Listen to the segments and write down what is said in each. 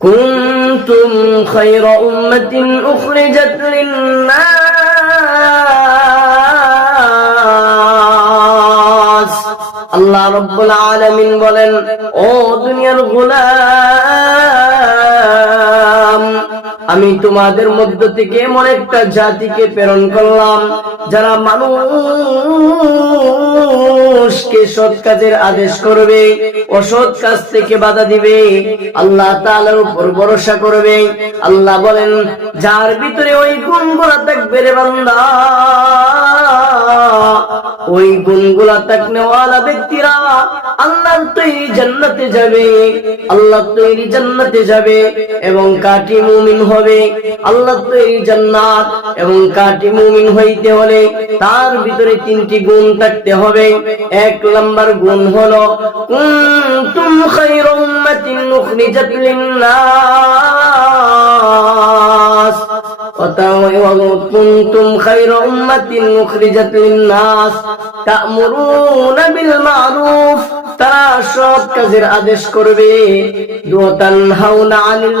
কুনতুম খায়রা উম্মাতিন উখরিজাত লিন-নাস। আল্লাহ রাব্বুল আলামিন বলেন, ও দুনিয়ার গোলাম, আমি তোমাদের মধ্য থেকে এমন একটা জাতিকে প্রেরণ করলাম যারা মানুষকে সৎ কাজের আদেশ করবে, অসৎ কাজ থেকে বাধা দিবে, আল্লাহ তাআলার উপর ভরসা করবে। আল্লাহ বলেন, যার ভিতরে ওই গুণগুলো থাকবে রে বান্দা, ওই গুণগুলা থাকনেওয়ালা ব্যক্তিরা আল্লাহর তৈরি জান্নাতে যাবে, আল্লাহর তৈরি জান্নাতে যাবে এবং কাটি মুমিন হবে। আল্লাহর তৈরি জান্নাত এবং কাটি মুমিন হইতে হলে তার ভিতরে তিনটি গুণ থাকতে হবে। এক নাম্বার গুণ হলো কুনতুম খায়রা উম্মাতিন উখরিজাত লিন-নাস। কুনতুম খায়রা উম্মাতিন উখরিজাত লিন-নাস তা'মুরুনা বিল মা'রুফ, তারা সৎ কাজের আদেশ করবে, ওয়া তানহাউনা আনিল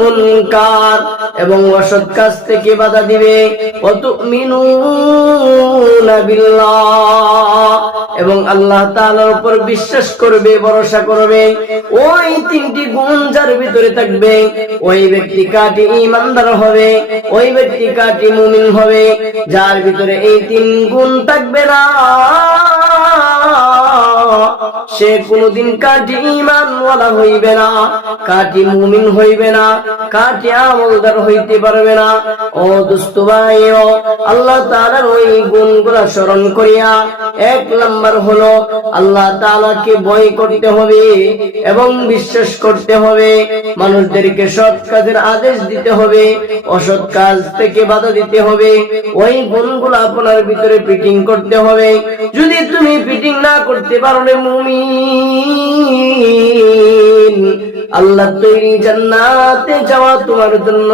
মুনকার, এবং অসৎ কাজ থেকে বাধা দিবে, ওয়া তু'মিনুনা বিল্লাহ, এবং আল্লাহ তাআলার উপর বিশ্বাস করবে, ভরসা করবে। ওই তিনটি গুণ যার ভিতরে থাকবে, ওই ব্যক্তি কাটি ঈমানদার হবে, ওই ব্যক্তি কাটি মুমিন হবে। যার ভিতরে এই তিন গুণ থাকবে না, সে কোনদিন কাটি ঈমানওয়ালা হইবে না, কাটি মুমিন হইবে না, কাটি আমলদার হইতে পারবে না। ও দোস্ত ভাইও, আল্লাহ তাআলার ওই গুণগুলো স্মরণ করিয়া এক নাম্বার হলো আল্লাহ তাআলাকে ভয় করতে হবে এবং বিশ্বাস করতে হবে, মানুষদেরকে সৎ কাজের আদেশ দিতে হবে, অসৎ কাজ থেকে বাধা দিতে হবে। ওই গুণগুলো আপনার ভিতরে ফিটিং করতে হবে। যদি তুমি ফিটিং না করতে পারো রে মুমিন, আল্লাহ তৈরি জান্নাতে যাওয়া তোমার জন্য